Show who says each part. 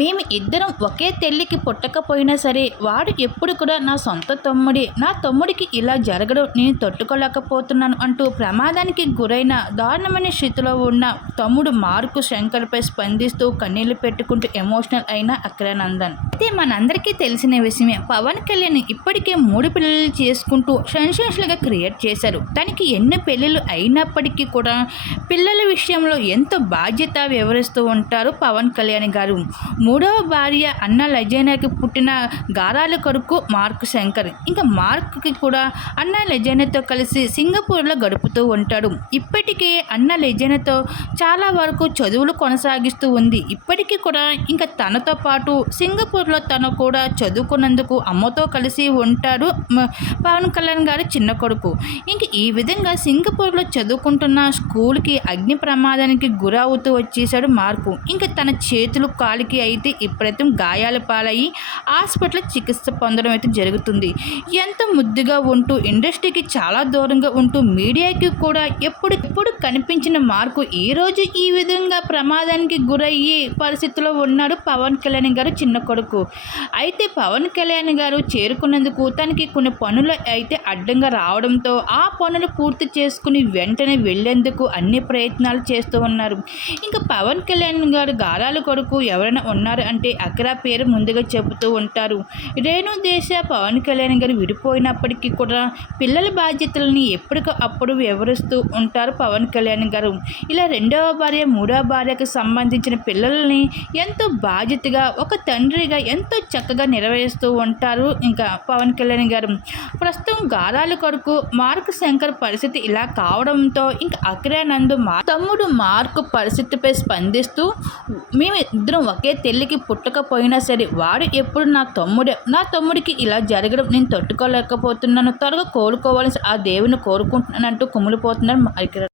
Speaker 1: మేము ఇద్దరం ఒకే తెల్లికి పుట్టకపోయినా సరే వాడు ఎప్పుడు కూడా నా సొంత తమ్ముడే. నా తమ్ముడికి ఇలా జరగడం నేను తట్టుకోలేకపోతున్నాను అంటూ ప్రమాదానికి గురైన దారుణమైన స్థితిలో ఉన్న తమ్ముడు మార్కు శంకర్పై స్పందిస్తూ కన్నీళ్ళు పెట్టుకుంటూ ఎమోషనల్ అయిన అక్రానందన్. అయితే మనందరికీ తెలిసిన విషయమే. పవన్ కళ్యాణ్ ఇప్పటికే మూడు పిల్లలు చేసుకుంటూ సెన్సేషన్గా క్రియేట్ చేశారు. తనకి ఎన్ని పెళ్ళిళ్ళు అయినప్పటికీ కూడా పిల్లల విషయంలో ఎంతో బాధ్యత వివరిస్తూ ఉంటారు పవన్ కళ్యాణ్ గారు. మూడవ భార్య అన్న లజైనాకి పుట్టిన గారాల కొడుకు మార్క్ శంకర్. ఇంకా మార్క్కి కూడా అన్న లజైనతో కలిసి సింగపూర్లో గడుపుతూ ఉంటాడు. ఇప్పటికే అన్న లెజైనతో చాలా వరకు చదువులు కొనసాగిస్తూ ఉంది. ఇప్పటికీ కూడా ఇంకా తనతో పాటు సింగపూర్ సింగపూర్లో తను కూడా చదువుకున్నందుకు అమ్మతో కలిసి ఉంటాడు పవన్ కళ్యాణ్ గారి చిన్న కొడుకు. ఇంక ఈ విధంగా సింగపూర్లో చదువుకుంటున్న స్కూల్కి అగ్ని ప్రమాదానికి గురవుతూ వచ్చేసాడు మార్కు ఇంకా తన చేతులు కాలికి అయితే ఇప్పుడైతే గాయాల పాలయ్యి హాస్పిటల్ చికిత్స పొందడం అయితే జరుగుతుంది. ఎంత ముద్దుగా ఉంటూ ఇండస్ట్రీకి చాలా దూరంగా ఉంటూ మీడియాకి కూడా ఎప్పుడు ఎప్పుడు కనిపించిన మార్కు ఈరోజు ఈ విధంగా ప్రమాదానికి గురయ్యే పరిస్థితిలో ఉన్నాడు పవన్ కళ్యాణ్ గారు చిన్న కొడుకు. అయితే పవన్ కళ్యాణ్ గారు చేరుకున్నందుకు తనకి కొన్ని పనులు అయితే అడ్డంగా రావడంతో ఆ పనులు పూర్తి చేసుకుని వెంటనే వెళ్ళేందుకు అన్ని ప్రయత్నాలు చేస్తూ ఉన్నారు. ఇంకా పవన్ కళ్యాణ్ గారు గారాల కొడుకు ఎవరైనా ఉన్నారు అంటే అక్రా పేరు ముందుగా చెబుతూ ఉంటారు. రేణు దేశ పవన్ కళ్యాణ్ గారు విడిపోయినప్పటికీ కూడా పిల్లల బాధ్యతలని ఎప్పటికప్పుడు అప్పుడు వివరిస్తూ ఉంటారు పవన్ కళ్యాణ్ గారు. ఇలా రెండవ భార్య మూడవ భార్యకు సంబంధించిన పిల్లల్ని ఎంతో బాధ్యతగా ఒక తండ్రిగా ఎంతో చక్కగా నెరవేరుస్తూ ఉంటారు. ఇంకా పవన్ కళ్యాణ్ గారు ప్రస్తుతం గారాల కొరకు మార్క్ శంకర్ పరిస్థితి ఇలా కావడంతో ఇంకా అగ్రానందు మా తమ్ముడు మార్క్ పరిస్థితిపై స్పందిస్తూ మేము ఇద్దరం ఒకే తెల్లికి పుట్టకపోయినా సరే వాడు ఎప్పుడు నా తమ్ముడే. నా తమ్ముడికి ఇలా జరగడం నేను తట్టుకోలేకపోతున్నాను. త్వరగా కోలుకోవాలని ఆ దేవుని కోరుకుంటున్నానంటూ కుమిలిపోతున్నాడు